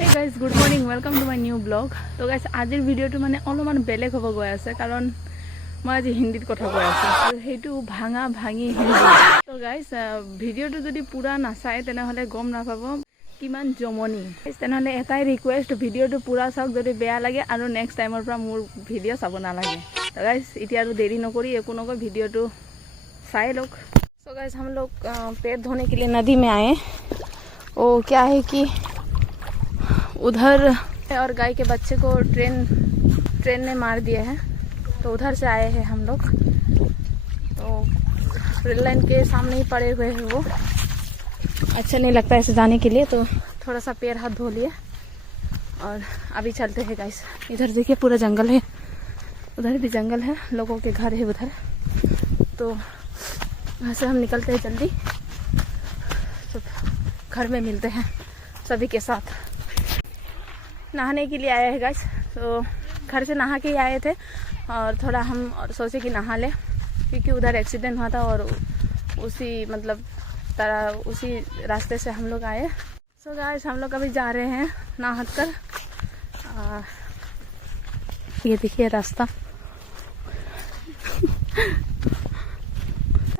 Hey guys good morning welcome to my new blog. তো guys আজিৰ ভিডিঅ'টো মানে অলপমান বেলেগ হ'ব গৈ আছে, কাৰণ মই আজি হিন্দীত কথা কৈ আছোঁ আৰু সেইটো ভাঙা ভাঙি হিন্দী। তো গাইজ ভিডিঅ'টো যদি পুৰা নাচায় তেনেহ'লে গম নাপাব কিমান জমনি। তেনেহ'লে এটাই ৰিকুৱেষ্ট, ভিডিঅ'টো পুৰা চাওক, যদি বেয়া লাগে আৰু নেক্সট টাইমৰ পৰা মোৰ ভিডিঅ' চাব নালাগে। তো গাইজ এতিয়া আৰু দেৰি নকৰি একো নকয়, ভিডিঅ'টো চাই লওক। तो गाइस हम लोग पैर धोने के लिए नदी में आए। वो क्या है कि उधर और गाय के बच्चे को ट्रेन ने मार दिया है, तो उधर से आए हैं हम लोग। तो रेल लाइन के सामने ही पड़े हुए हैं, वो अच्छा नहीं लगता ऐसे जाने के लिए, तो थोड़ा सा पैर हाथ धो लिए और अभी चलते हैं गाइस। इधर देखिए पूरा जंगल है, उधर भी जंगल है, लोगों के घर है उधर। तो वहाँ से हम निकलते हैं जल्दी, तो घर में मिलते हैं सभी के साथ। नहाने के लिए आए हैं गाइस, तो घर से नहा के ही आए थे और थोड़ा हम और सोचे कि नहा लें, क्योंकि उधर एक्सीडेंट हुआ था और उसी उसी रास्ते से हम लोग आए। सो गाइस हम लोग अभी जा रहे हैं नहा कर। ये देखिए रास्ता।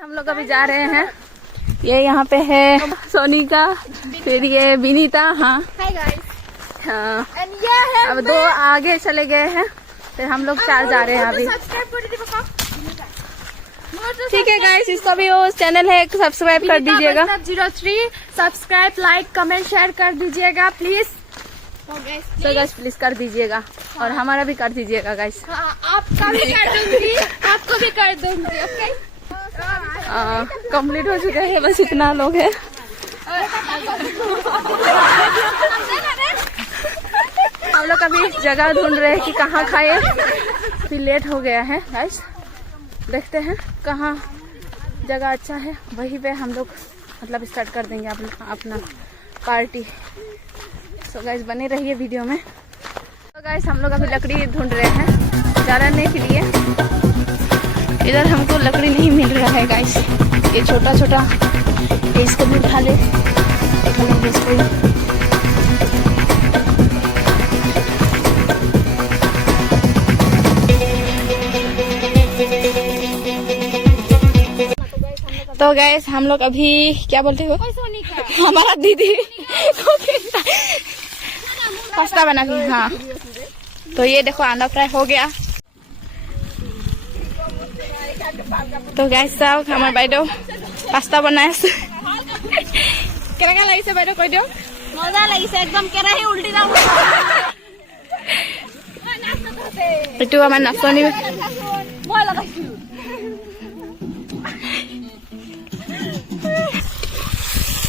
हम लोग अभी जा रहे हैं, ये यहाँ पे है सोनिका, फिर ये विनीता। हाँ हाय गाइस। हाँ, एंड ये है अब दो आगे चले गए हैं, फिर हम लोग चार जा रहे हैं अभी। ठीक है गाइस, इसका भी वो चैनल है, सब्सक्राइब कर दीजिएगा। 03 सब्सक्राइब, लाइक, कमेंट, शेयर कर दीजिएगा प्लीज। तो गाइस प्लीज कर दीजिएगा और हमारा भी कर दीजिएगा गाइस। आपका भी कर दूंगी, आपको भी कर दूंगी। ओके, कंप्लीट हो चुका है, बस इतना लोग है। हम लोग अभी जगह ढूंढ रहे हैं कि कहाँ खाए, फिर लेट हो गया है गाइस। देखते हैं कहाँ जगह अच्छा है, वहीं पे हम लोग मतलब स्टार्ट कर देंगे अपना पार्टी। सो गाइस बने रहिए वीडियो में। तो गाइस हम लोग अभी लकड़ी ढूंढ रहे हैं जलाने के लिए। इधर हमको लकड़ी नहीं मिल रहा है गाइस, ये छोटा छोटा, इसको भी उठा ले, इसको। तो गाइस हम लोग अभी क्या बोलते हो, हमारा दीदी पास्ता बना दी। हाँ, तो ये देखो अंडा फ्राई हो गया। तो गाइस सब हमारे বাইদেউ পাস্তা বনাই আছে। কেনেকা লাগিছে বাইদেউ কৈ দিও। मजा লাগিছে একদম, কেৰাহী উল্টি যাও। এইটো আমাৰ নাচনি। মই লগাইছো।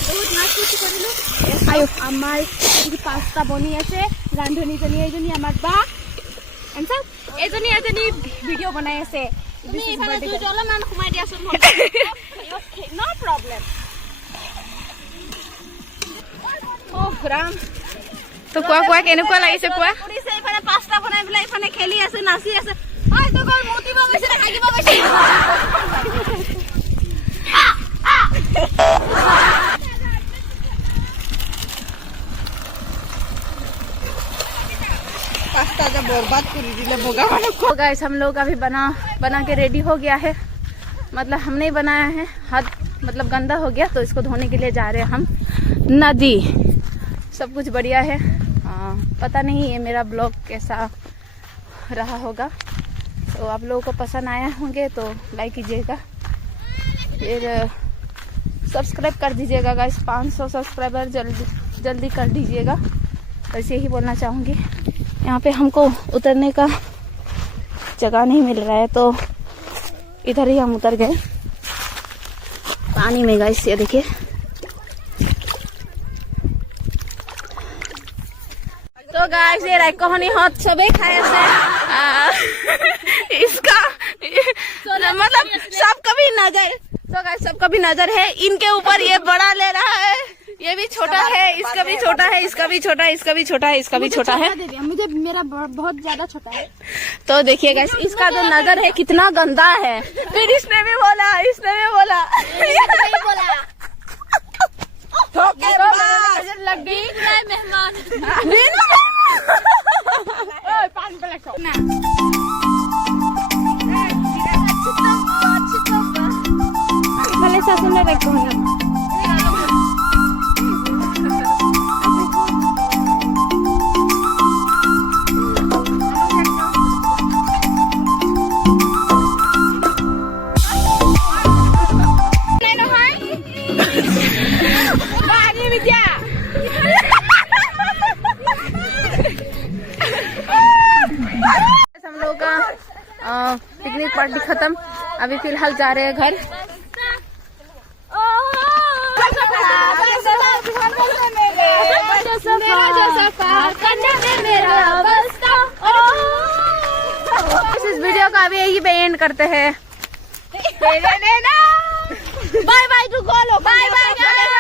বহুত নাচি কৰিলো। আয়ো আমাৰ এই পাস্তা বনি আছে, ৰান্ধনীজনী এইজনী আমাৰ বা এনসা এজনী ভিডিও বনাই আছে। তুমি ইফালে দুই অলপমান সোমাই দিয়াচোন। No problem. ওহ ৰাম, তো কোৱা কেনেকুৱা লাগিছে কোৱা। পুৰিছে ইফালে পাস্তা বনাই পেলাই ইফালে খেলি আছে, নাচি আছে। ঐ তো গল মুতিব গৈছে, খাইব গৈছে। पास्ता जब बर्बाद कर दिले बोगा वाला को। गाइस हम लोग अभी बना के रेडी हो गया है, मतलब हमने ही बनाया है, हाथ मतलब गंदा हो गया, तो इसको धोने के लिए जा रहे हैं हम नदी। सब कुछ बढ़िया है। पता नहीं ये मेरा ब्लॉग कैसा रहा होगा, तो आप लोगों को पसंद आया होंगे तो लाइक कीजिएगा, फिर सब्सक्राइब कर दीजिएगा गाइस। 500 सब्सक्राइबर जल्दी कर दीजिएगा। ऐसे ही बोलना चाहूँगी। यहाँ पे हमको उतरने का जगह नहीं मिल रहा है, तो इधर ही हम उतर गए पानी में गाइस। ये देखिए, तो गाइस ये राइको हनी हाथ सबे खाए से इसका मतलब सबका भी नजर, तो गाइस सबका भी नजर है इनके ऊपर। ये बड़ा ले रहा है, ये भी छोटा है, इसका भी छोटा है, इसका भी छोटा है, इसका भी छोटा है, इसका भी छोटा है। मुझे मेरा बहुत ज्यादा छोटा है। तो देखिए गाइस इसका जो नजर है कितना गंदा है। फिर इसने भी बोला ठोके नजर लग गई। मेहमान अभी फिलहाल जा रहे हैं घर। इस वीडियो को अभी यही पे एंड करते हैं। बाय बाय टू कॉलो, बाय बाय।